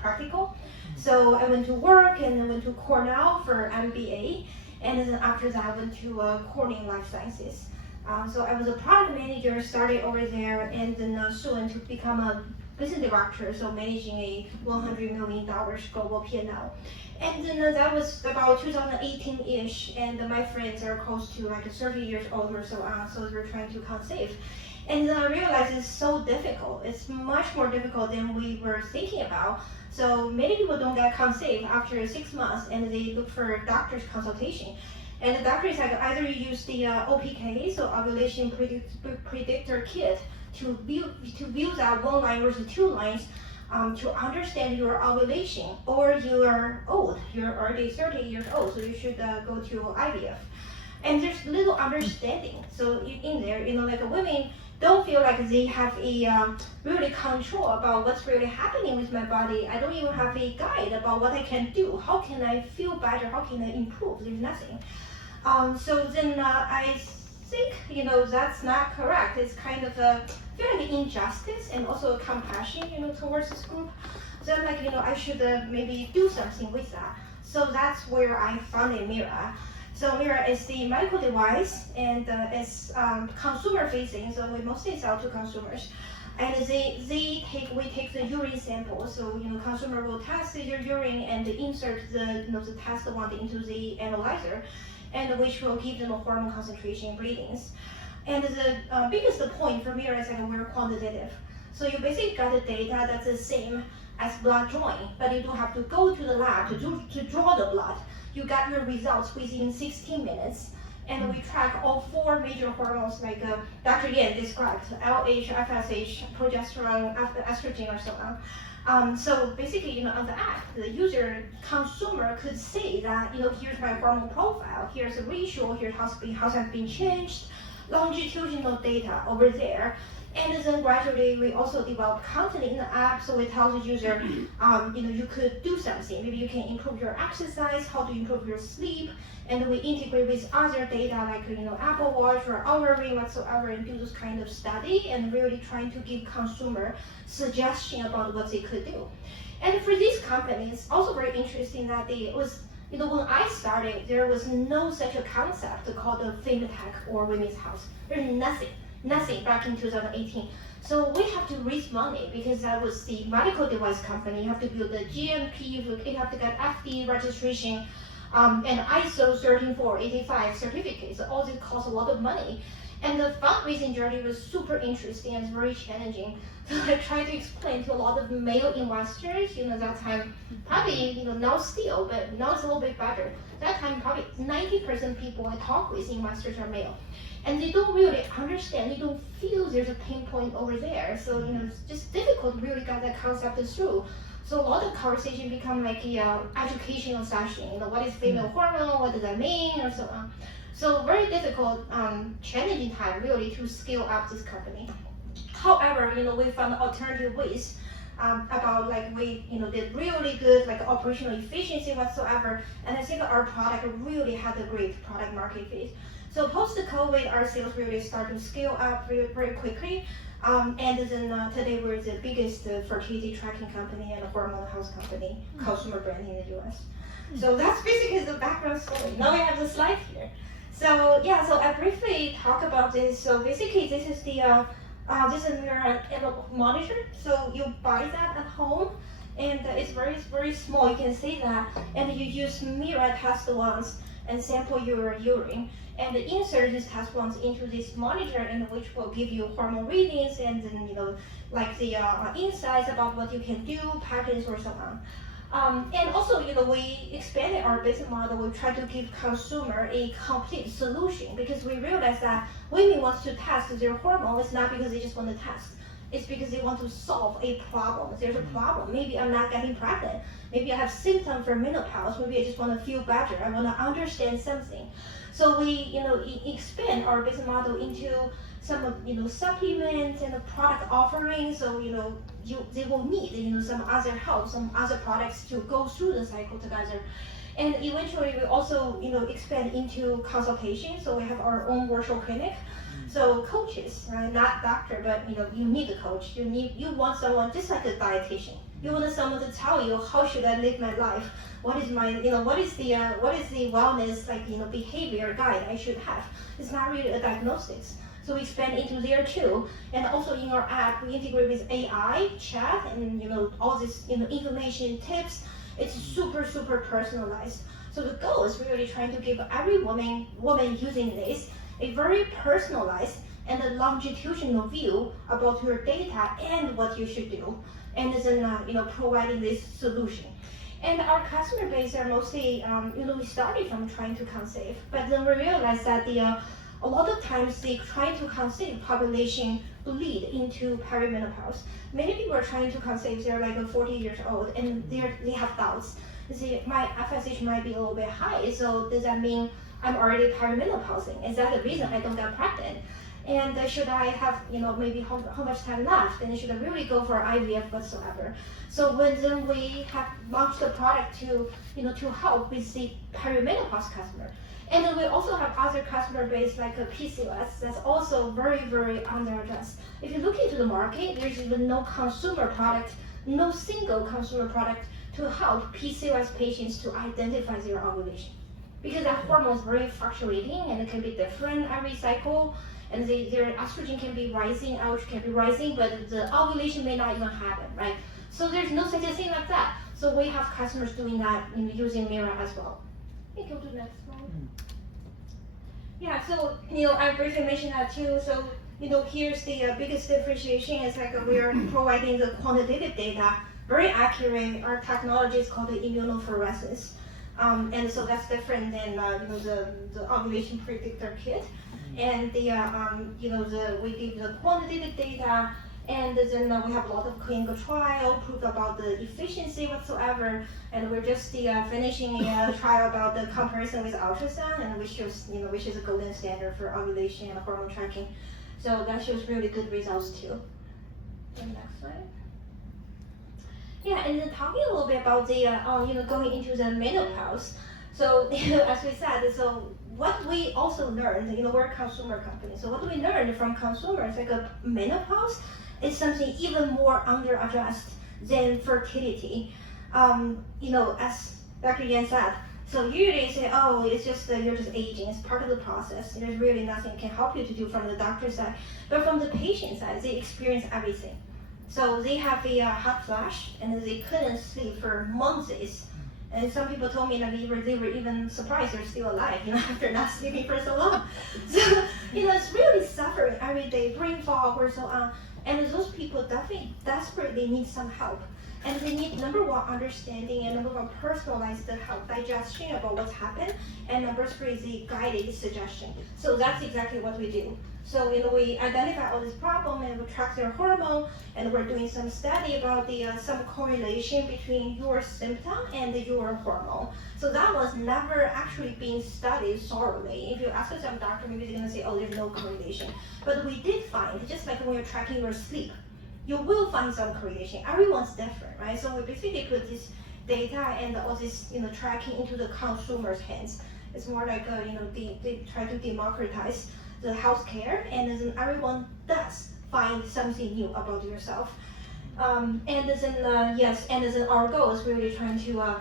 practical. So I went to work and I went to Cornell for MBA, and then after that I went to Corning Life Sciences. So I was a product manager, started over there, and then soon to become a business director, so managing a $100 million global P&L. And then that was about 2018-ish, and my friends are close to like 30 years old or so on, so they're trying to conceive. And then I realized it's so difficult. It's much more difficult than we were thinking about. So many people don't get conceived after 6 months, and they look for doctor's consultation. And the doctor is like, either you use the OPK, so ovulation predictor kit, to build that 1 line versus 2 lines to understand your ovulation, or you're old, you're already 30 years old, so you should go to IVF. And there's little understanding. So in there, like women don't feel like they have a really control about what's really happening with my body. I don't even have a guide about what I can do. How can I feel better? How can I improve? There's nothing. So then I think, that's not correct. It's kind of a very injustice and also a compassion, towards this group. So I'm like, I should maybe do something with that. So that's where I founded Mira. So Mira is the medical device, and it's consumer facing, so we mostly sell to consumers. And we take the urine sample, so consumer will test your urine and insert the test one into the analyzer, and which will give them a hormone concentration readings. And the biggest point for Mira is like we're quantitative. So you basically got the data that's the same as blood drawing, but you don't have to go to the lab to draw the blood. You got your results within 16 minutes. And we track all 4 major hormones like Dr. Yen described, LH, FSH, progesterone, estrogen, or so on. So basically, on the app, the consumer could say that, here's my hormone profile, here's the ratio, here's how it's been changed, longitudinal data over there. And then gradually, we also develop content in the app, so we tell the user, you could do something. Maybe you can improve your exercise, how to improve your sleep, and we integrate with other data like Apple Watch or Oura Ring whatsoever, and do this kind of study, and really trying to give consumer suggestion about what they could do. And for these companies, also very interesting that when I started, there was no such a concept called a femtech or women's health. There's nothing back in 2018. So we have to raise money because that was the medical device company. You have to build the GMP, you have to get FDA registration, and ISO 13485 certificates. All this costs a lot of money. And the fundraising journey was super interesting and very challenging. So I tried to explain to a lot of male investors, that time, probably, now still, but now it's a little bit better. That time, probably 90% people I talk with, investors are male. And they don't really understand, they don't feel there's a pain point over there. So, it's just difficult to really get that concept through. So a lot of conversation become like a educational session, what is female hormone, what does that mean, or so on. So very difficult, challenging time really to scale up this company. However, we found alternative ways about we did really good operational efficiency whatsoever, and I think our product really had a great product market fit. So post COVID, our sales really start to scale up very, very quickly. And then today we're the biggest fertility tracking company and a hormonal health company, consumer brand in the US. So that's basically the background story. Now we have the slide here. So so I briefly talk about this. So basically this is the this is Mira monitor. So you buy that at home, and it's very, very small. You can see that, and you use Mira test once and sample your urine, and insert these test ones into this monitor, and which will give you hormone readings and then the insights about what you can do, patterns, or so on. And also, we expanded our business model. We try to give consumer a complete solution because we realize that women want to test their hormone. It's not because they just want to test. It's because they want to solve a problem. There's a problem. Maybe I'm not getting pregnant. Maybe I have symptoms for menopause. Maybe I just want to feel better. I want to understand something. So we, expand our business model into some, supplements and product offerings. So, they will need, some other help, some other products to go through the cycle together. And eventually we also, expand into consultation. So we have our own virtual clinic. So coaches, right? Not doctor, but you need a coach. You want someone just like a dietitian. You want someone to tell you how should I live my life, what is my, what is the wellness behavior guide I should have. It's not really a diagnostics. So we expand into there too, and also in our app we integrate with AI, chat, and all this information tips. It's super personalized. So the goal is really trying to give every woman using this a very personalized and a longitudinal view about your data and what you should do, and then providing this solution. And our customer base are mostly, we started from trying to conceive, but then we realized that a lot of times the trying to conceive population bleed into perimenopause. Many people are trying to conceive, they're like 40 years old, and they have doubts. They say, my FSH might be a little bit high, so does that mean I'm already perimenopausing? Is that the reason I don't get pregnant? And should I have, maybe how much time left? And should I really go for IVF whatsoever? So when we have launched the product to help with the perimenopause customer. And then we also have other customer base like PCOS that's also very underaddressed. If you look into the market, there's even no consumer product, no single consumer product to help PCOS patients to identify their ovulation. Because that hormone is very fluctuating and it can be different every cycle. And their estrogen can be rising, estrogen can be rising, but the ovulation may not even happen, right? So there's no such a thing like that. So we have customers doing that using Mira as well. You can go to the next slide. Yeah, so I briefly mentioned that too. So here's the biggest differentiation is like we are providing the quantitative data, very accurate. Our technology is called the immunofluorescence, and so that's different than the ovulation predictor kit. And we give the quantitative data, and then we have a lot of clinical trial proof about the efficiency whatsoever. And we're just finishing a trial about the comparison with ultrasound, and which is a golden standard for ovulation and hormone tracking. So that shows really good results too. And next slide. Yeah, and then talking a little bit about the going into the menopause. So as we said, so what we also learned, we're a consumer company. So what we learned from consumers, like a menopause, is something even more underaddressed than fertility. As Dr. Yen said, so usually you say, oh, it's just you're just aging. It's part of the process. There's really nothing can help you to do from the doctor's side, but from the patient side, they experience everything. So they have a hot flash, and they couldn't sleep for months. And some people told me that they were even surprised they're still alive, after not sleeping for so long. So, it's really suffering every day, brain fog or so on. And those people definitely desperately need some help. And they need, number one, understanding, and number one, personalized help, digestion about what's happened, and number three, the guided suggestion. So that's exactly what we do. So we identify all this problem and we track their hormone, and we're doing some study about some correlation between your symptom and your hormone. So that was never actually being studied thoroughly. If you ask some doctor, maybe they're gonna say, oh, there's no correlation. But we did find, just like when you're tracking your sleep, you will find some correlation. Everyone's different, right? So we basically put this data and all this tracking into the consumer's hands. It's more like they try to democratize the healthcare, and then everyone does find something new about yourself. And then our goal is really trying to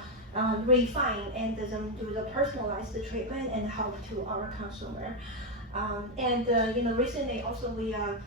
refine and then do the personalized treatment and help to our consumer. Recently also we are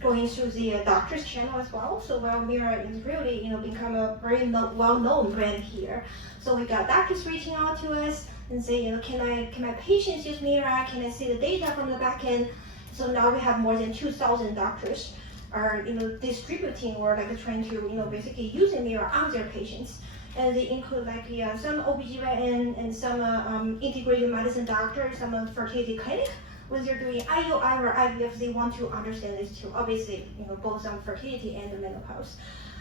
going through the doctor's channel as well. So Mira is really become a very well-known brand here. So we got doctors reaching out to us and say, can my patients use Mira? Can I see the data from the back end? So now we have more than 2,000 doctors are distributing or trying to basically using Mira on their patients. And they include some OBGYN and some integrated medicine doctors, some fertility clinic. When they're doing IUI or IVF, they want to understand this too. Obviously, both on fertility and the menopause.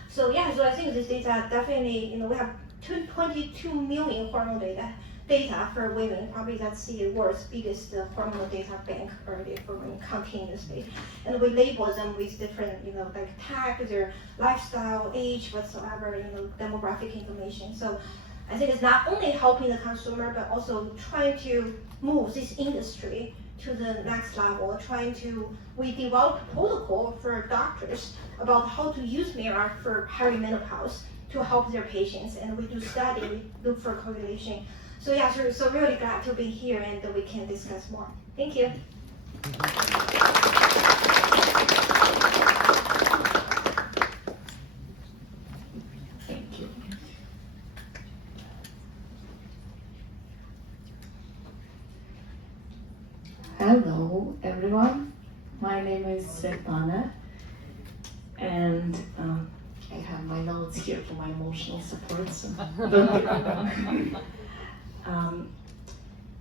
So yeah, so I think this data definitely, we have 22 million hormone data for women. Probably that's the world's biggest hormonal data bank already for women contained this space. And we label them with different, tag, their lifestyle, age, whatsoever, demographic information. So I think it's not only helping the consumer, but also trying to move this industry to the next level, we developed a protocol for doctors about how to use MIRA for perimenopause to help their patients, and we do study, we look for correlation. So yeah, so really glad to be here and we can discuss more. Thank you. Thank you. Hello, everyone. My name is Svetlana, and I have my notes here for my emotional support, so don't get me wrong.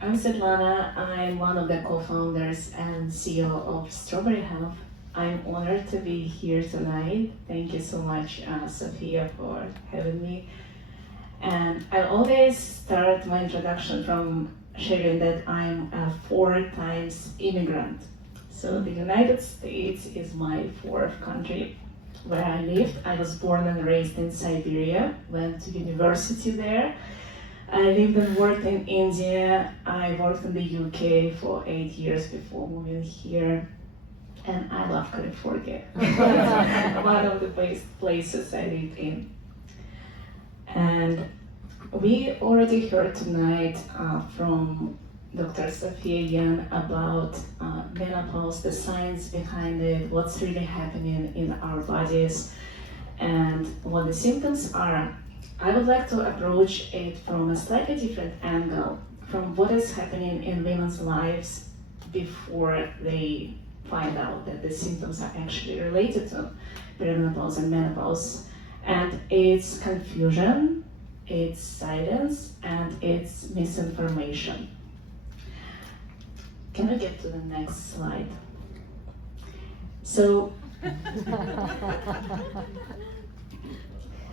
I'm Svetlana. I'm one of the co-founders and CEO of Strawberry Health. I'm honored to be here tonight. Thank you so much, Sophia, for having me. And I always start my introduction from sharing that I'm a 4 times immigrant. So the United States is my 4th country where I lived. I was born and raised in Siberia, went to university there. I lived and worked in India. I worked in the UK for 8 years before moving here. And I love California. One of the best places I lived in. And we already heard tonight from Dr. Sophia Yen about menopause, the science behind it, what's really happening in our bodies, and what the symptoms are. I would like to approach it from a slightly different angle, from what is happening in women's lives before they find out that the symptoms are actually related to perimenopause and menopause. And it's confusion, it's silence, and it's misinformation. Can we get to the next slide? So,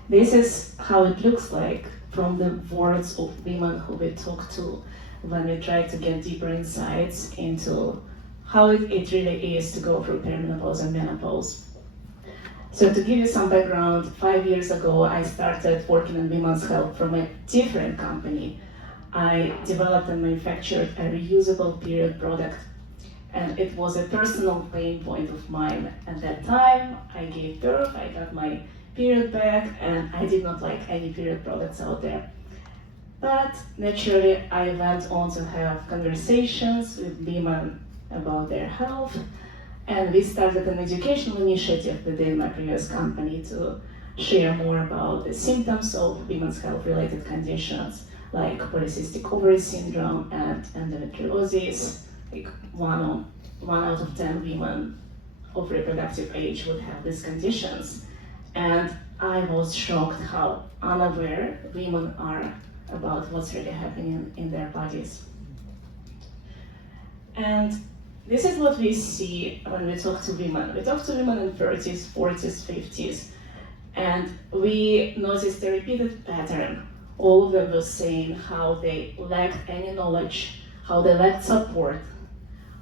this is how it looks like from the words of women who we talk to when we try to get deeper insights into how it really is to go through perimenopause and menopause. So to give you some background, 5 years ago I started working in women's health from a different company. I developed and manufactured a reusable period product, and it was a personal pain point of mine. At that time, I gave birth, I got my period back, and I did not like any period products out there. But naturally, I went on to have conversations with women about their health, and we started an educational initiative within my previous company to share more about the symptoms of women's health-related conditions like polycystic ovary syndrome and endometriosis. Like one out of 10 women of reproductive age would have these conditions. And I was shocked how unaware women are about what's really happening in their bodies. And this is what we see when we talk to women. We talk to women in 30s, 40s, 50s, and we noticed a repeated pattern. All of them were saying how they lacked any knowledge, how they lacked support,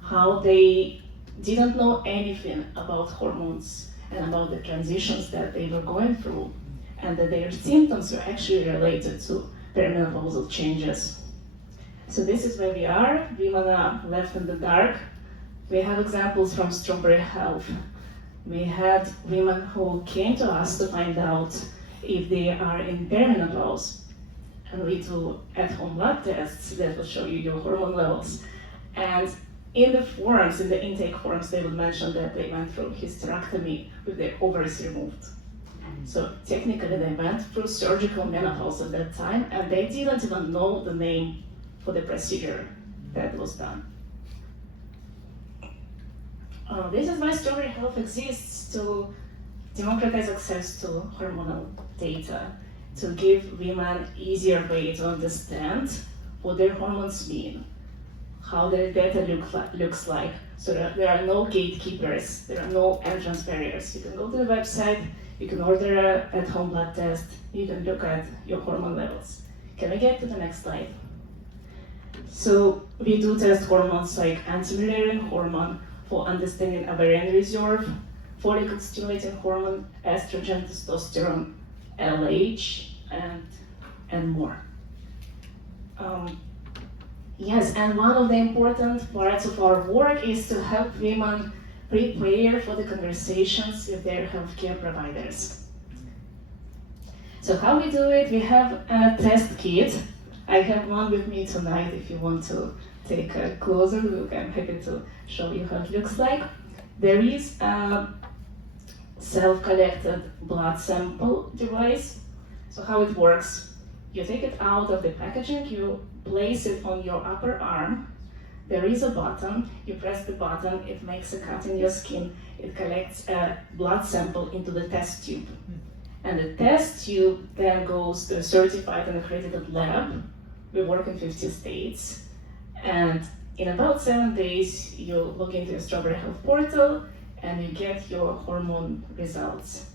how they didn't know anything about hormones and about the transitions that they were going through, and that their symptoms were actually related to perimenopausal changes. So this is where we are. Women are left in the dark. We have examples from Strawberry Health. We had women who came to us to find out if they are in perimenopause. And we do at-home blood tests that will show you your hormone levels. And in the forms, in the intake forms, they would mention that they went through hysterectomy with their ovaries removed. So technically they went through surgical menopause at that time, and they didn't even know the name for the procedure that was done. This is why Strawberry Health exists, to democratize access to hormonal data, to give women easier way to understand what their hormones mean, how their data looks like. So there are no gatekeepers, there are no entrance barriers. You can go to the website, you can order an at-home blood test, you can look at your hormone levels. Can we get to the next slide? So we do test hormones like anti-Mullerian hormone for understanding ovarian reserve, follicle stimulating hormone, estrogen, testosterone, LH, and more. Yes, and one of the important parts of our work is to help women prepare for the conversations with their healthcare providers. So how we do it, we have a test kit. I have one with me tonight if you want to take a closer look. I'm happy to show you how it looks like. There is a self-collected blood sample device. So how it works, you take it out of the packaging, you place it on your upper arm. There is a button, you press the button, it makes a cut in your skin, it collects a blood sample into the test tube. And the test tube then goes to a certified and accredited lab. We work in 50 states. And in about 7 days, you log into your Strawberry Health portal and you get your hormone results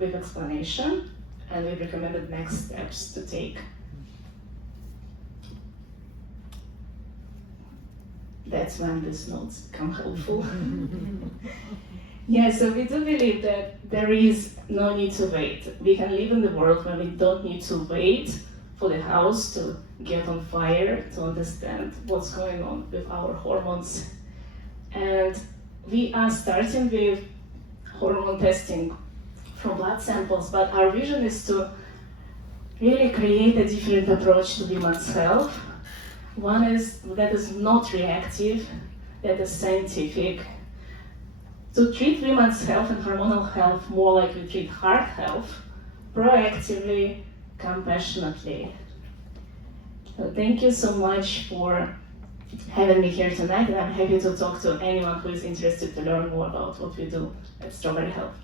with explanation and with recommended next steps to take. That's when these notes become helpful. Yeah, so we do believe that there is no need to wait. We can live in the world where we don't need to wait for the house to get on fire to understand what's going on with our hormones. And we are starting with hormone testing from blood samples, but our vision is to really create a different approach to women's health. One is that is not reactive, that is scientific. To treat women's health and hormonal health more like we treat heart health, proactively, compassionately. So thank you so much for having me here tonight, and I'm happy to talk to anyone who is interested to learn more about what we do at Strawberry Health.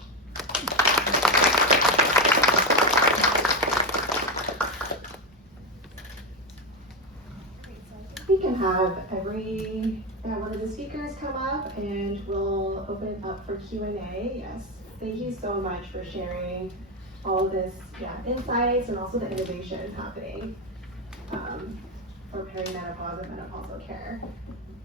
We can have every one of the speakers come up and we'll open it up for Q&A. Yes, thank you so much for sharing all of this insights and also the innovation happening for perimenopause and menopausal care.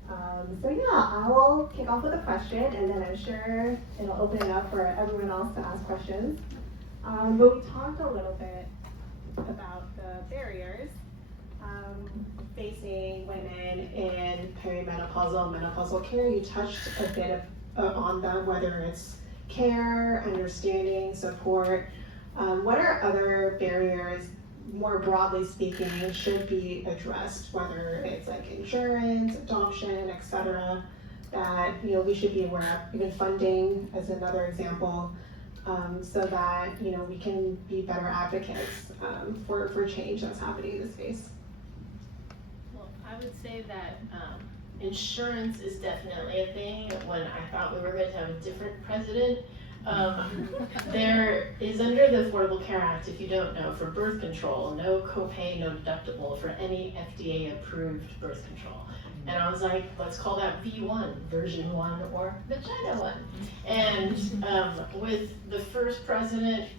So I will kick off with a question and then I'm sure it'll open it up for everyone else to ask questions. But we talked a little bit about the barriers facing women in perimenopausal, menopausal care. You touched a bit on them, whether it's care, understanding, support. What are other barriers, more broadly speaking, should be addressed, whether it's like insurance, adoption, etc., that we should be aware of, even funding as another example, so that we can be better advocates for change that's happening in this space. I would say that insurance is definitely a thing. When I thought we were going to have a different president, there is under the Affordable Care Act, if you don't know, for birth control, no copay, no deductible for any FDA approved birth control. And I was like, let's call that V1, version 1, or vagina 1. And with the first president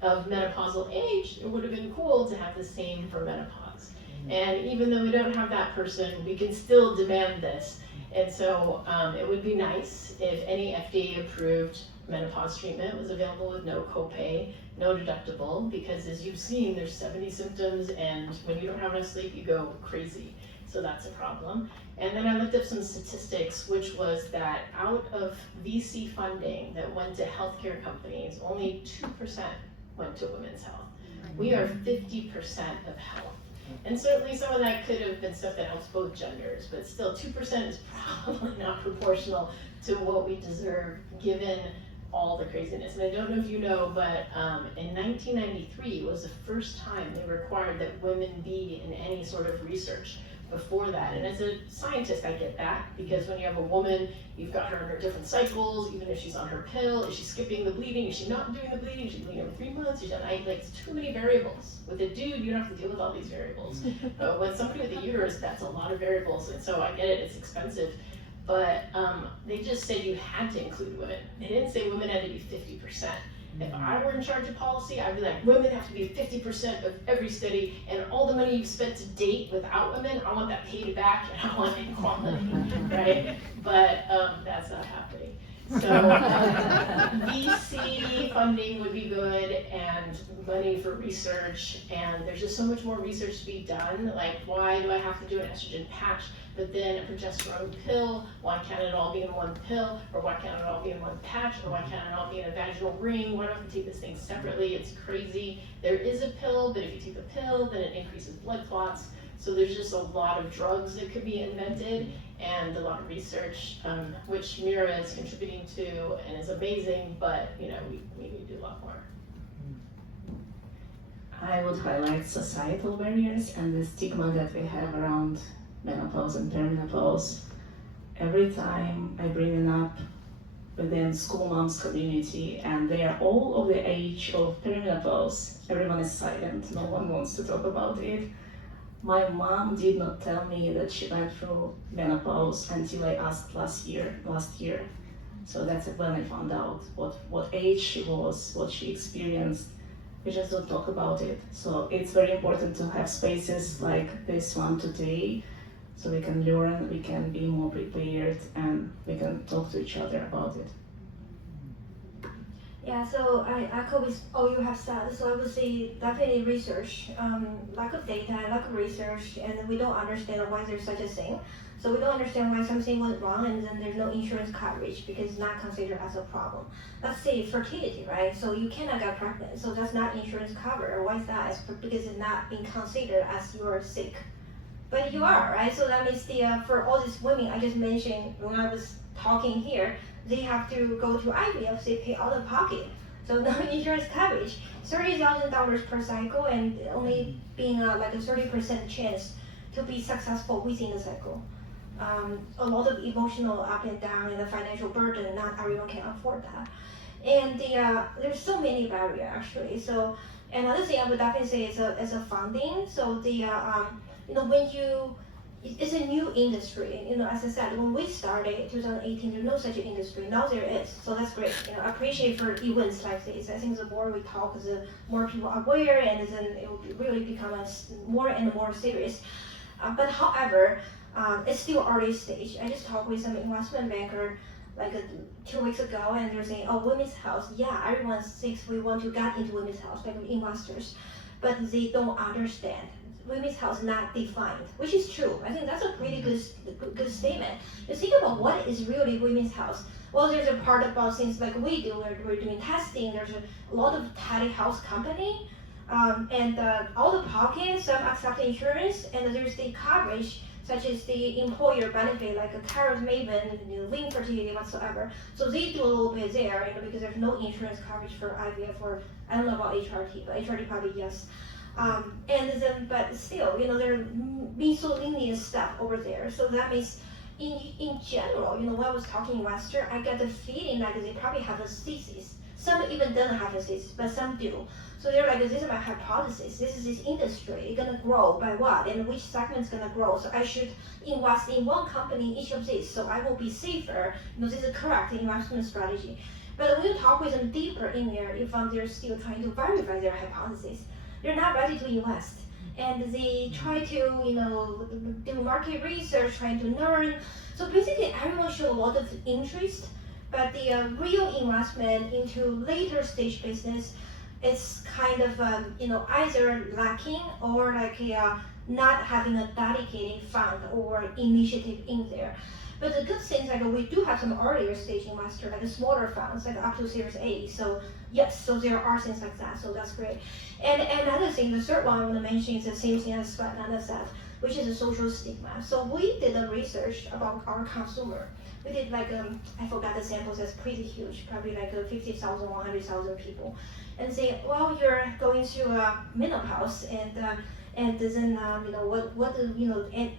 of menopausal age, it would have been cool to have the same for menopause. And even though we don't have that person, we can still demand this. And so it would be nice if any FDA approved menopause treatment was available with no copay, no deductible, because as you've seen, there's 70 symptoms, and when you don't have enough sleep, you go crazy. So that's a problem. And then I looked up some statistics, which was that out of VC funding that went to healthcare companies, only 2% went to women's health. We are 50% of health. And certainly some of that could have been stuff that helps both genders, but still 2% is probably not proportional to what we deserve given all the craziness. And I don't know if you know, but in 1993 was the first time they required that women be in any sort of research. Before that, and as a scientist I get that, because when you have a woman, you've got her in her different cycles, even if she's on her pill, is she skipping the bleeding, is she not doing the bleeding, is she bleeding every 3 months, it's too many variables. With a dude, you don't have to deal with all these variables. With somebody with a uterus, that's a lot of variables, and so I get it, it's expensive, but they just said you had to include women. They didn't say women had to be 50%. If I were in charge of policy, I'd be like, women have to be 50% of every study, and all the money you've spent to date without women, I want that paid back, and I want equality, right? But that's not happening. So VC funding would be good, and money for research, and there's just so much more research to be done. Like, why do I have to do an estrogen patch, but then a progesterone pill? Why can't it all be in one pill? Or why can't it all be in one patch? Or why can't it all be in a vaginal ring? Why do I have to take this thing separately? It's crazy. There is a pill, but if you take the pill, then it increases blood clots. So there's just a lot of drugs that could be invented, and a lot of research, which Mira is contributing to and is amazing, but we need to do a lot more. I would highlight societal barriers and the stigma that we have around menopause and perimenopause. Every time I bring it up within school moms community and they are all of the age of perimenopause, everyone is silent, no one wants to talk about it. My mom did not tell me that she went through menopause until I asked last year. So that's when I found out what age she was, what she experienced. We just don't talk about it. So it's very important to have spaces like this one today, so we can learn, we can be more prepared, and we can talk to each other about it. Yeah, so I echo with all you have said. So I would say definitely research, lack of data, lack of research, and we don't understand why there's such a thing. So we don't understand why something went wrong and then there's no insurance coverage because it's not considered as a problem. Let's say fertility, right? So you cannot get pregnant, so that's not insurance covered. Why is that? It's because it's not being considered as you're sick. But you are, right? So that means for all these women I just mentioned when I was talking here, they have to go to IVF, they pay out of pocket. So no insurance coverage, $30,000 per cycle, and only being like a 30% chance to be successful within the cycle. A lot of emotional up and down and the financial burden, not everyone can afford that. And there's so many barriers actually. So another thing I would definitely say is a funding. So when it's a new industry. As I said, when we started 2018, there's no such industry. Now there is, so that's great. I appreciate for events like this. I think the more we talk, the more people are aware, and then it will really become more and more serious. But however, it's still early stage. I just talked with some investment banker like 2 weeks ago, and they're saying, "Oh, women's health. Yeah, everyone thinks we want to get into women's health, like investors, but they don't understand." Women's health is not defined, which is true. I think that's a pretty good statement. You think about what is really women's health. Well, there's a part about things like we do, we're doing testing. There's a lot of telehealth company, and out of pocket, some accept insurance, and there's the coverage, such as the employer benefit, like a Carrot Maven, Winfrey, whatsoever. So they do a little bit there, because there's no insurance coverage for IVF, or I don't know about HRT, but HRT probably yes. But still, there are miscellaneous stuff over there. So that means, in general, when I was talking investor, I get the feeling like they probably have a thesis. Some even don't have a thesis, but some do. So they're like, this is my hypothesis. This is this industry. It's gonna grow by what, and which segment's gonna grow. So I should invest in one company, each of these, so I will be safer. This is a correct investment strategy. But when you talk with them deeper in there, you found they're still trying to verify their hypothesis. They're not ready to invest, and they try to do market research, trying to learn. So basically everyone showed a lot of interest, but the real investment into later stage business is kind of either lacking or not having a dedicated fund or initiative in there. But the good thing is we do have some earlier stage investor, like the smaller funds, like up to Series A. So yes, so there are things like that. So that's great. And another thing, the third one I want to mention is the same thing as what Nana said, which is a social stigma. So we did a research about our consumer. We did I forgot the samples, that's pretty huge, probably 50,000, 100,000 people. And say, well, you're going through menopause, and then and a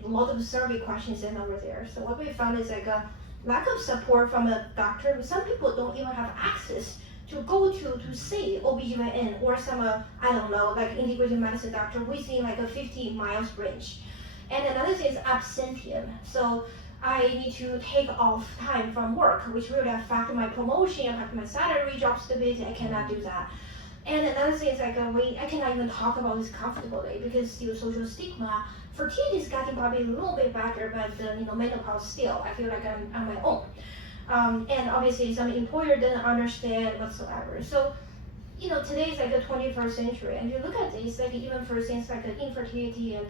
lot of survey questions in over there. So what we found is a lack of support from a doctor. Some people don't even have access to go to see OBGYN or some I don't know, integrated medicine doctor within a 50 miles range. And another thing is absenteeism. So I need to take off time from work, which really affect my promotion, affect my salary, job stability. I cannot do that. And another thing is I cannot even talk about this comfortably because still social stigma. Fertility is getting probably a little bit better, but menopause still, I feel like I'm on my own. And obviously some employer doesn't understand whatsoever. So, today's like the 21st century, and you look at this, like even for things like infertility and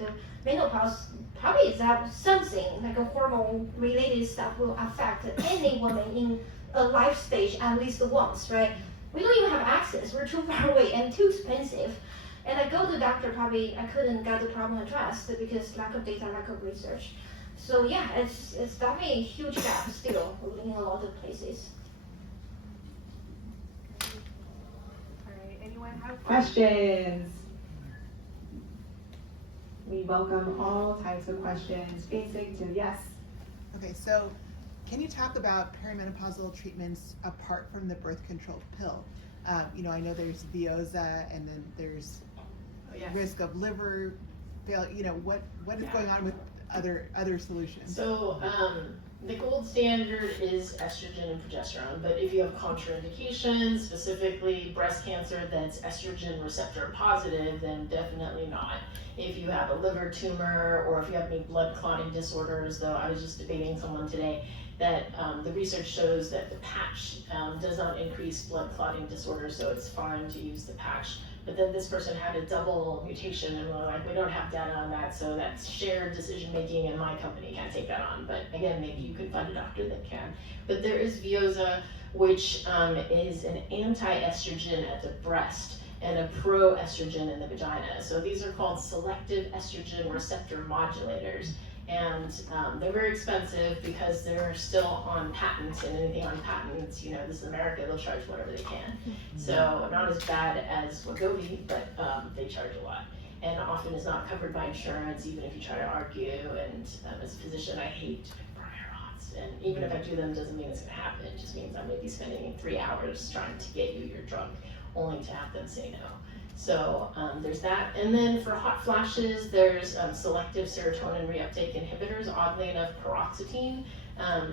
menopause, probably that something like a hormone related stuff will affect any woman in a life stage at least once, right? We don't even have access, we're too far away and too expensive. And I go to the doctor, probably I couldn't get the problem addressed because lack of data, lack of research. So yeah, it's definitely a huge gap still in a lot of places. All right, anyone have questions? We welcome all types of questions, basic to yes. Okay, so can you talk about perimenopausal treatments apart from the birth control pill? I know there's Veoza, and then there's risk of liver failure. What is going on with other solutions? So the gold standard is estrogen and progesterone, but if you have contraindications, specifically breast cancer that's estrogen receptor positive, then definitely not. If you have a liver tumor or if you have any blood clotting disorders, though I was just debating someone today that the research shows that the patch does not increase blood clotting disorders, so it's fine to use the patch. But then this person had a double mutation, and we're like, we don't have data on that, so that's shared decision making, and my company can't take that on. But again, maybe you can find a doctor that can. But there is Veoza, which is an anti-estrogen at the breast and a pro-estrogen in the vagina. So these are called selective estrogen receptor modulators. And they're very expensive because they're still on patent, and anything on patents, this is America, they'll charge whatever they can. So not as bad as Wegovy, but they charge a lot. And often is not covered by insurance, even if you try to argue. And as a physician, I hate prior auths. And even if I do them, doesn't mean it's gonna happen. It just means I may be spending 3 hours trying to get you your drug, only to have them say no. So there's that. And then for hot flashes, there's selective serotonin reuptake inhibitors. Oddly enough, paroxetine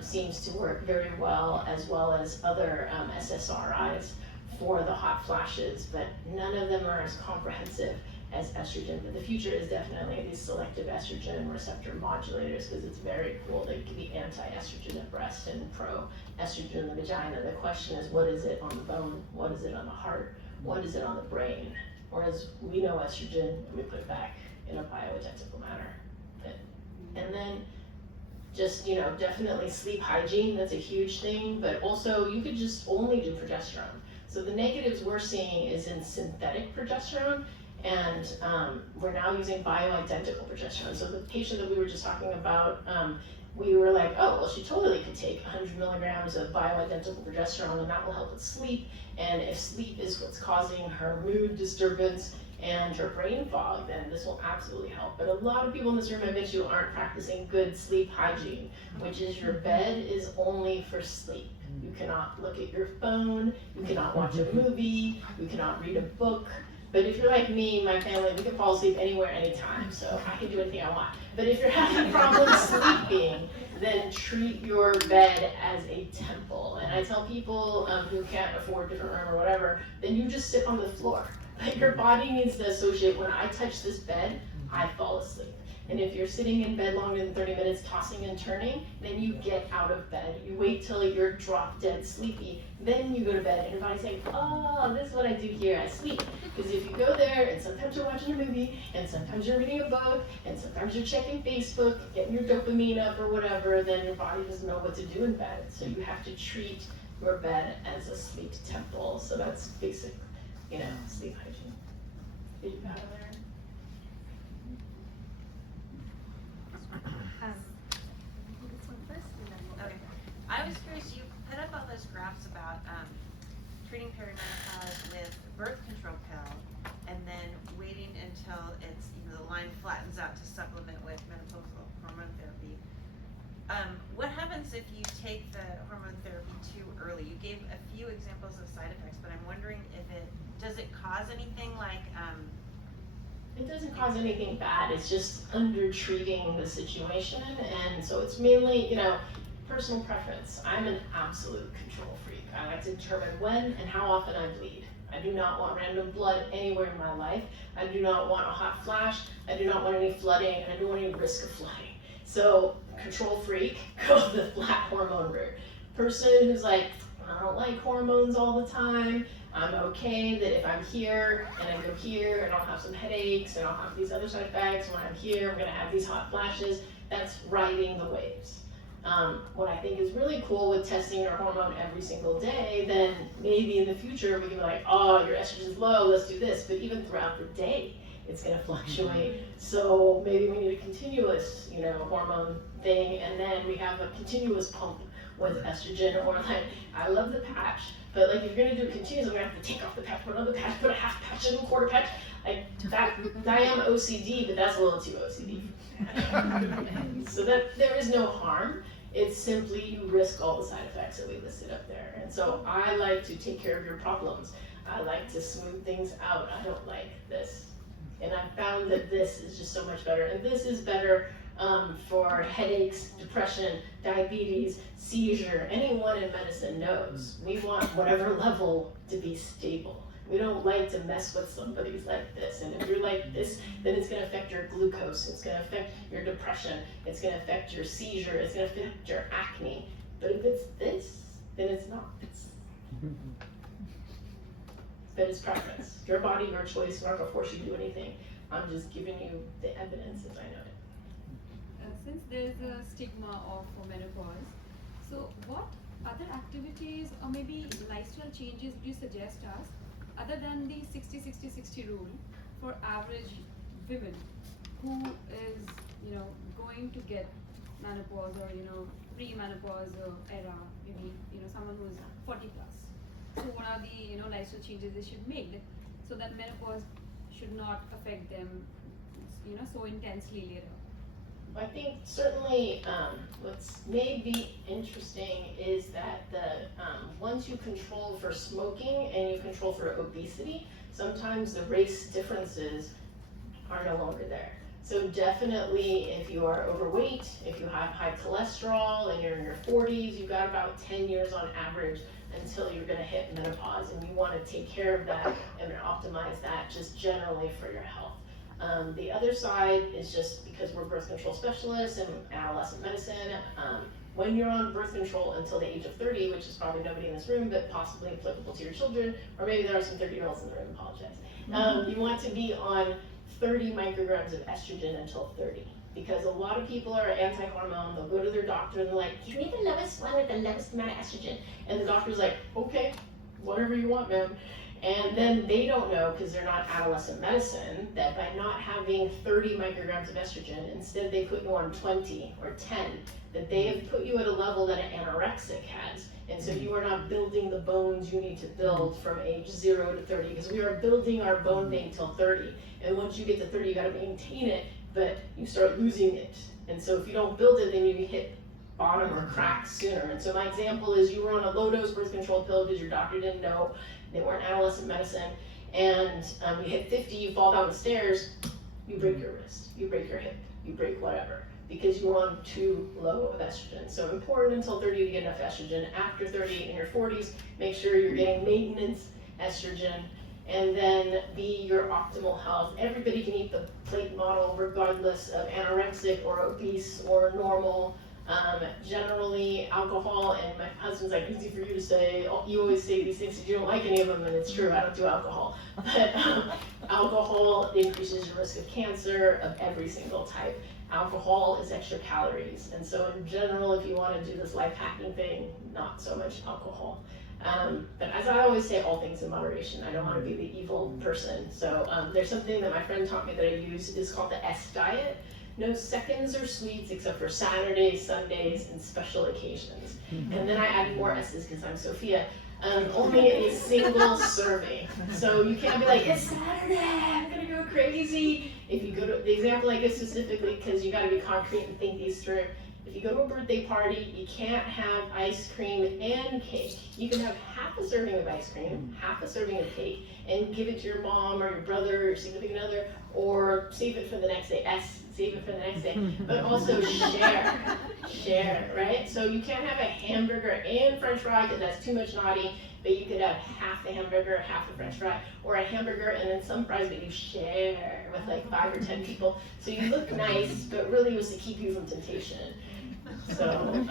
seems to work very well as other SSRIs for the hot flashes, but none of them are as comprehensive as estrogen. But the future is definitely these selective estrogen receptor modulators, because it's very cool. They can be anti-estrogen at breast and pro-estrogen in the vagina. The question is, what is it on the bone? What is it on the heart? What is it on the brain? Whereas we know estrogen, and we put it back in a bioidentical manner. And then just, definitely sleep hygiene, that's a huge thing, but also you could just only do progesterone. So the negatives we're seeing is in synthetic progesterone, and we're now using bioidentical progesterone. So the patient that we were just talking about, we were like, oh, well, she totally could take 100 milligrams of bioidentical progesterone, and that will help with sleep. And if sleep is what's causing her mood disturbance and her brain fog, then this will absolutely help. But a lot of people in this room, I bet you, aren't practicing good sleep hygiene, which is your bed is only for sleep. You cannot look at your phone, you cannot watch a movie, you cannot read a book. But if you're like me, my family, we can fall asleep anywhere, anytime, so I can do anything I want. But if you're having problems sleeping, then treat your bed as a temple. And I tell people who can't afford a different room or whatever, then you just sit on the floor. Like your body needs to associate, when I touch this bed, I fall asleep. And if you're sitting in bed longer than 30 minutes, tossing and turning, then you get out of bed. You wait till you're drop dead sleepy, then you go to bed, and your body's like, oh, this is what I do here, I sleep. Because if you go there, and sometimes you're watching a movie, and sometimes you're reading a book, and sometimes you're checking Facebook, getting your dopamine up or whatever, then your body doesn't know what to do in bed. So you have to treat your bed as a sleep temple. So that's basic, sleep hygiene. Did you got it there? I was curious, you put up all those graphs about treating perimenopause with birth control pill and then waiting until it's, the line flattens out to supplement with menopausal hormone therapy. What happens if you take the hormone therapy too early? You gave a few examples of side effects, but I'm wondering does it cause anything like It doesn't cause anything bad, it's just under-treating the situation, and so it's mainly, personal preference. I'm an absolute control freak. I like to determine when and how often I bleed. I do not want random blood anywhere in my life. I do not want a hot flash. I do not want any flooding, and I don't want any risk of flooding. So, control freak, go the flat hormone route. person who's like, I don't like hormones all the time. I'm okay that if I'm here and I go here and I'll have some headaches and I'll have these other side effects. When I'm here, I'm gonna have these hot flashes. That's riding the waves. What I think is really cool with testing your hormone every single day, then maybe in the future we can be like, oh, your estrogen's low, let's do this. But even throughout the day, it's gonna fluctuate. So maybe we need a continuous, hormone thing, and then we have a continuous pump with estrogen, or like, I love the patch, but like if you're gonna do it continuous, I'm gonna have to take off the patch, put another patch, put a half patch and a quarter patch. Like that, I am OCD, but that's a little too OCD. So that there is no harm. It's simply you risk all the side effects that we listed up there. And so I like to take care of your problems. I like to smooth things out. I don't like this. And I found that this is just so much better. And this is better for headaches, depression, diabetes, seizure. Anyone in medicine knows we want whatever level to be stable. We don't like to mess with somebody who's like this. And if you're like this, then it's going to affect your glucose. It's going to affect your depression. It's going to affect your seizure. It's going to affect your acne. But if it's this, then it's not. But it's preference. Your body, your choice. I'm not going to force you to do anything. I'm just giving you the evidence as I know it. Since there's a stigma of menopause, so what other activities or maybe lifestyle changes do you suggest us other than the 60-60-60 rule for average women who is going to get menopause or pre-menopause era, maybe someone who's 40 plus? So what are the lifestyle changes they should make so that menopause should not affect them so intensely later? I think certainly what's maybe interesting is that once you control for smoking and you control for obesity, sometimes the race differences are no longer there. So definitely if you are overweight, if you have high cholesterol and you're in your 40s, you've got about 10 years on average until you're going to hit menopause, and you want to take care of that and optimize that just generally for your health. The other side is just because we're birth control specialists and adolescent medicine, when you're on birth control until the age of 30, which is probably nobody in this room, but possibly applicable to your children, or maybe there are some 30-year-olds in the room, apologize. You want to be on 30 micrograms of estrogen until 30. Because a lot of people are anti-hormone, they'll go to their doctor and they're like, give me the lowest one with the lowest amount of estrogen. And the doctor's like, okay, whatever you want, ma'am. And then they don't know, because they're not adolescent medicine, that by not having 30 micrograms of estrogen, instead they put you on 20 or 10, that they have put you at a level that an anorexic has. And so you are not building the bones you need to build from age 0 to 30, because we are building our bone bank till 30. And once you get to 30, you gotta maintain it, but you start losing it. And so if you don't build it, then you hit bottom or cracks sooner. And so my example is you were on a low dose birth control pill because your doctor didn't know, they weren't adolescent medicine, and you hit 50, you fall down the stairs, you break your wrist, you break your hip, you break whatever, because you were on too low of estrogen. So important until 30 to get enough estrogen. After 30, in your 40s, make sure you're getting maintenance estrogen, and then be your optimal health. Everybody can eat the plate model regardless of anorexic or obese or normal. Generally alcohol, and my husband's like, easy for you to say, you always say these things because you don't like any of them, and it's true, I don't do alcohol. But alcohol increases your risk of cancer of every single type. Alcohol is extra calories, and so in general, if you want to do this life hacking thing, not so much alcohol. But as I always say, all things in moderation. I don't want to be the evil person. So there's something that my friend taught me that I use, is called the S diet. No seconds or sweets except for Saturdays, Sundays, and special occasions. And then I added more S's because I'm Sophia. Only a single serving. So you can't be like, it's Saturday, I'm gonna go crazy. If you go to, the example I give specifically, because you gotta be concrete and think these through. If you go to a birthday party, you can't have ice cream and cake. You can have half a serving of ice cream, half a serving of cake, and give it to your mom or your brother or your significant other, or save it for the next day. Save it for the next day. But also share, right? So you can't have a hamburger and french fry because that's too much naughty, but you could have half the hamburger, half the french fry, or a hamburger and then some fries that you share with like 5 or 10 people. So you look nice, but really it was to keep you from temptation. So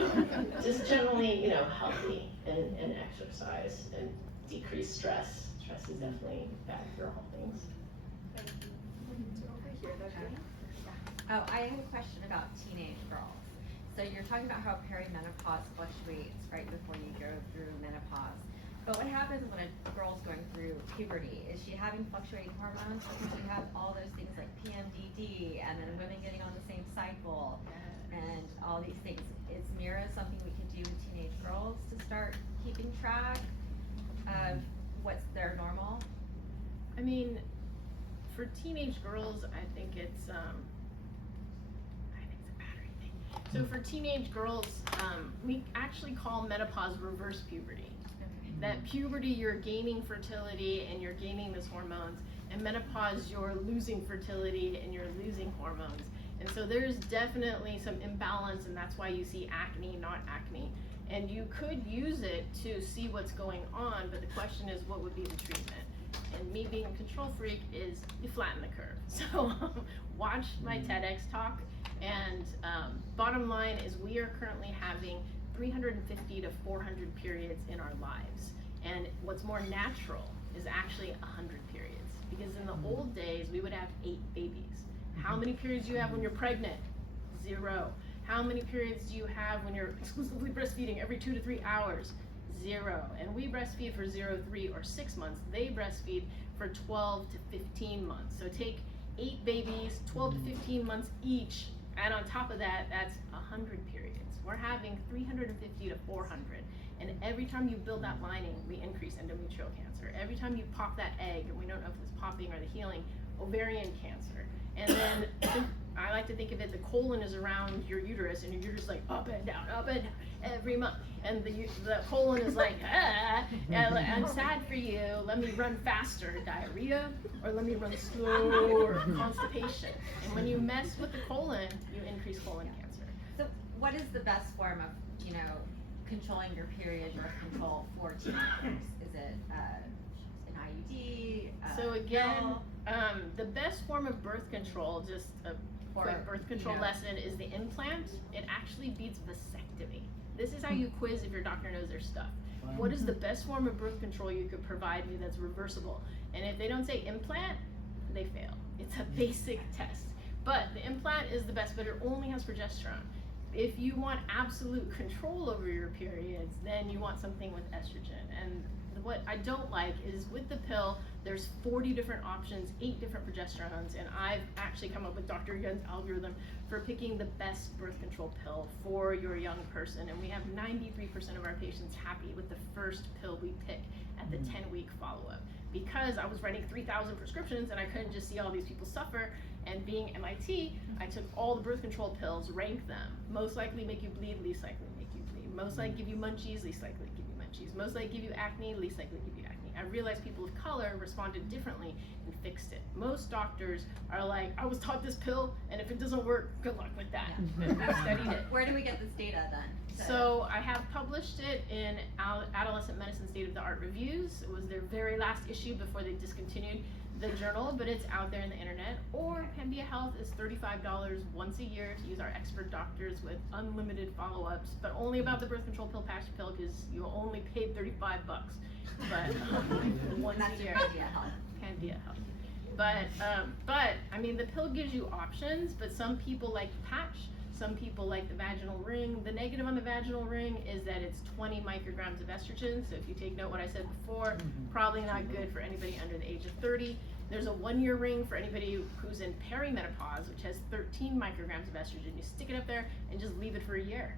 just generally, healthy and exercise and decrease stress. Stress is definitely bad for all things. Thank you. So over here, Dr. Oh, I have a question about teenage girls. So you're talking about how perimenopause fluctuates right before you go through menopause. But what happens when a girl's going through puberty? Is she having fluctuating hormones? Because you have all those things like PMDD and then women getting on the same cycle and all these things. Is Mira something we could do with teenage girls to start keeping track of what's their normal? I mean, for teenage girls, I think it's a battery thing. So for teenage girls, we actually call menopause reverse puberty. That puberty, you're gaining fertility and you're gaining those hormones, and menopause, you're losing fertility and you're losing hormones. And so there's definitely some imbalance, and that's why you see acne, not acne. And you could use it to see what's going on, but the question is, what would be the treatment? And me being a control freak is you flatten the curve. So watch my TEDx talk, and bottom line is we are currently having 350 to 400 periods in our lives. And what's more natural is actually 100 periods. Because in the old days, we would have 8 babies. How many periods do you have when you're pregnant? 0. How many periods do you have when you're exclusively breastfeeding every 2 to 3 hours? 0. And we breastfeed for 0, 3, or 6 months. They breastfeed for 12 to 15 months. So take 8 babies, 12 to 15 months each, and on top of that, that's 100 periods. We're having 350 to 400. And every time you build that lining, we increase endometrial cancer. Every time you pop that egg, and we don't know if it's popping or the healing, ovarian cancer. And then I like to think of it, the colon is around your uterus, and your uterus is like up and down every month. And the colon is like, I'm sad for you, let me run faster, diarrhea, or let me run slower, constipation. And when you mess with the colon, you increase colon cancer. So what is the best form of, controlling your period, birth control for teenagers? Is it an IUD? So again, pill? the best form of birth control, just a quick birth control lesson, is the implant. It actually beats vasectomy. This is how you quiz if your doctor knows their stuff. What is the best form of birth control you could provide me that's reversible? And if they don't say implant, they fail. It's a basic test. But the implant is the best, but it only has progesterone. If you want absolute control over your periods, then you want something with estrogen. And what I don't like is with the pill, there's 40 different options, 8 different progesterones, and I've actually come up with Dr. Yen's algorithm for picking the best birth control pill for your young person. And we have 93% of our patients happy with the first pill we pick at the 10-week follow-up. Because I was writing 3,000 prescriptions and I couldn't just see all these people suffer, and being MIT, I took all the birth control pills, ranked them. Most likely make you bleed, least likely make you bleed. Most likely give you munchies, least likely give you munchies. Most likely give you acne, least likely give you acne. I realized people of color responded differently and fixed it. Most doctors are like, I was taught this pill, and if it doesn't work, good luck with that. Yeah. I've studied it. Where do we get this data then? So I have published it in Adolescent Medicine State of the Art Reviews. It was their very last issue before they discontinued the journal, but it's out there in the internet. Or Pandia Health is $35 once a year to use our expert doctors with unlimited follow-ups, but only about the birth control pill, patch pill, because you only paid $35. But once a year. Pandia Health. Pandia Health. But I mean, the pill gives you options, but some people like the patch. Some people like the vaginal ring. The negative on the vaginal ring is that it's 20 micrograms of estrogen. So if you take note what I said before, probably not good for anybody under the age of 30. There's a 1-year ring for anybody who's in perimenopause, which has 13 micrograms of estrogen. You stick it up there and just leave it for a year.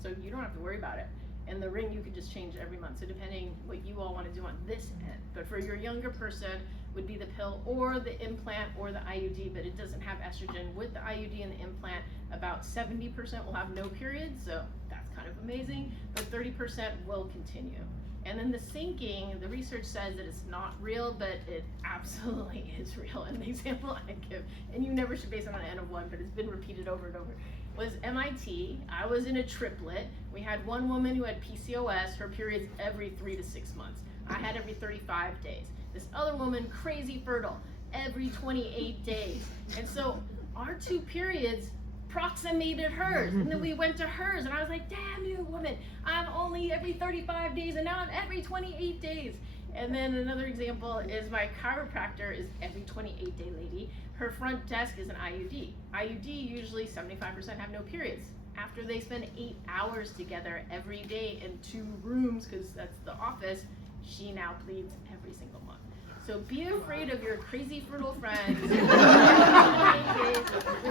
So you don't have to worry about it. And the ring you could just change every month. So depending what you all want to do on this end. But for your younger person, would be the pill or the implant or the IUD, but it doesn't have estrogen. With the IUD and the implant, about 70% will have no periods, so that's kind of amazing, but 30% will continue. And then the syncing, the research says that it's not real, but it absolutely is real. And the example I give, and you never should base it on an N of 1, but it's been repeated over and over, was MIT. I was in a triplet. We had one woman who had PCOS, her periods every 3 to 6 months. I had every 35 days. This other woman, crazy fertile, every 28 days. And so our 2 periods approximated hers. And then we went to hers, and I was like, damn you, woman, I'm only every 35 days, and now I'm every 28 days. And then another example is my chiropractor is every 28-day lady. Her front desk is an IUD. IUD, usually 75% have no periods. After they spend 8 hours together every day in 2 rooms, because that's the office, she now bleeds every single month. So be afraid of your crazy fertile friends. With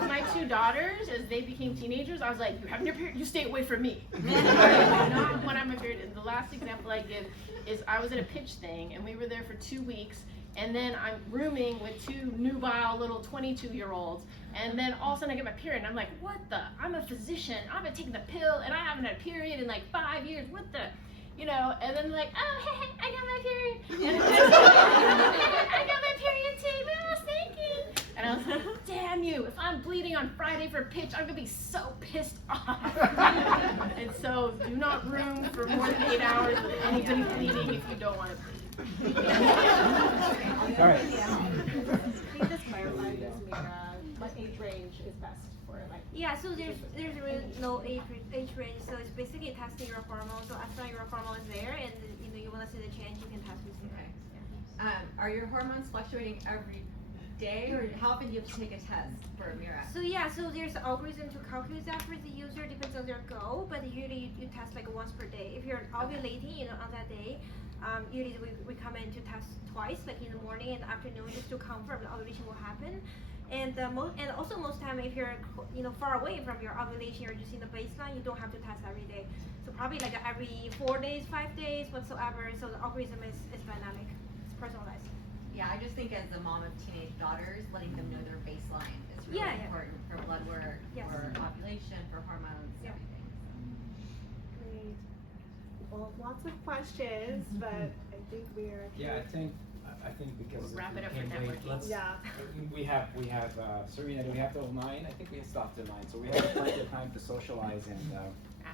my 2 daughters, as they became teenagers, I was like, you're having your period, you stay away from me. Not when I'm a period. And the last example I give is I was at a pitch thing, and we were there for 2 weeks, and then I'm rooming with 2 nubile little 22-year-olds, and then all of a sudden I get my period, and I'm like, what the? I'm a physician, I've been taking the pill, and I haven't had a period in like 5 years, what the? You know, and then like, oh, hey, I got my period. And I got my period too, oh, thank you. And I was like, damn you, if I'm bleeding on Friday for pitch, I'm gonna be so pissed off. And so do not room for more than 8 hours with anybody bleeding if you don't want to bleed. All right. Can you just clarify this, Mira? What age range is best for like? Yeah, so there's really no age range. So it's basically testing your hormones. So as long as your hormone is there, and you want to see the change, you can test with it. Okay. Are your hormones fluctuating every day, or how often do you have to take a test for a Mira? So yeah, so there's an algorithm to calculate that for the user. Depends on their goal, but usually you test like once per day. If you're ovulating, on that day, usually we come in to test twice, like in the morning and the afternoon, just to confirm the ovulation will happen. And also most time, if you're far away from your ovulation or just in the baseline, you don't have to test every day. So probably like every 4 days, 5 days, whatsoever. So the algorithm is dynamic, it's personalized. Yeah, I just think as a mom of teenage daughters, letting them know their baseline is really important for blood work, for ovulation, for hormones, everything. Great. Well, lots of questions, but I think we're. Yeah, I think because We'll wrap it up for can't wait, networking. let's, Yeah. we have Serena, do we have till 9? I think we have stopped till 9, so we have plenty of time to socialize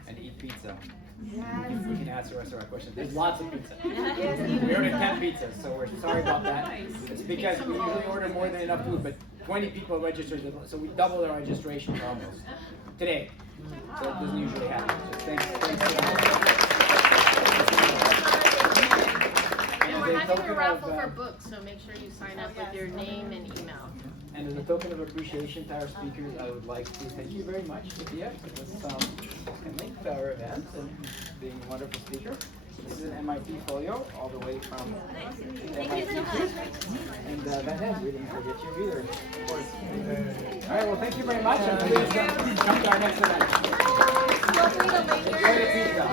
and eat pizza. Yes. We can answer the rest of our questions. There's lots of pizza. Yes, We ordered 10 pizzas, so we're sorry about that. It's because we usually order more than enough food, but 20 people registered, so we doubled our registration almost today. So it doesn't usually happen. So thanks. And we're having a raffle for books, so make sure you sign up with your name and email. And as a token of appreciation to our speakers, I would like to thank you very much, Sophia, for this coming to our event and being a wonderful speaker. This is an MIT folio, all the way from MIT. And Van Ness, we didn't forget you either, of course. All right, well, thank you very much. And please come to our next event. Enjoy the pizza.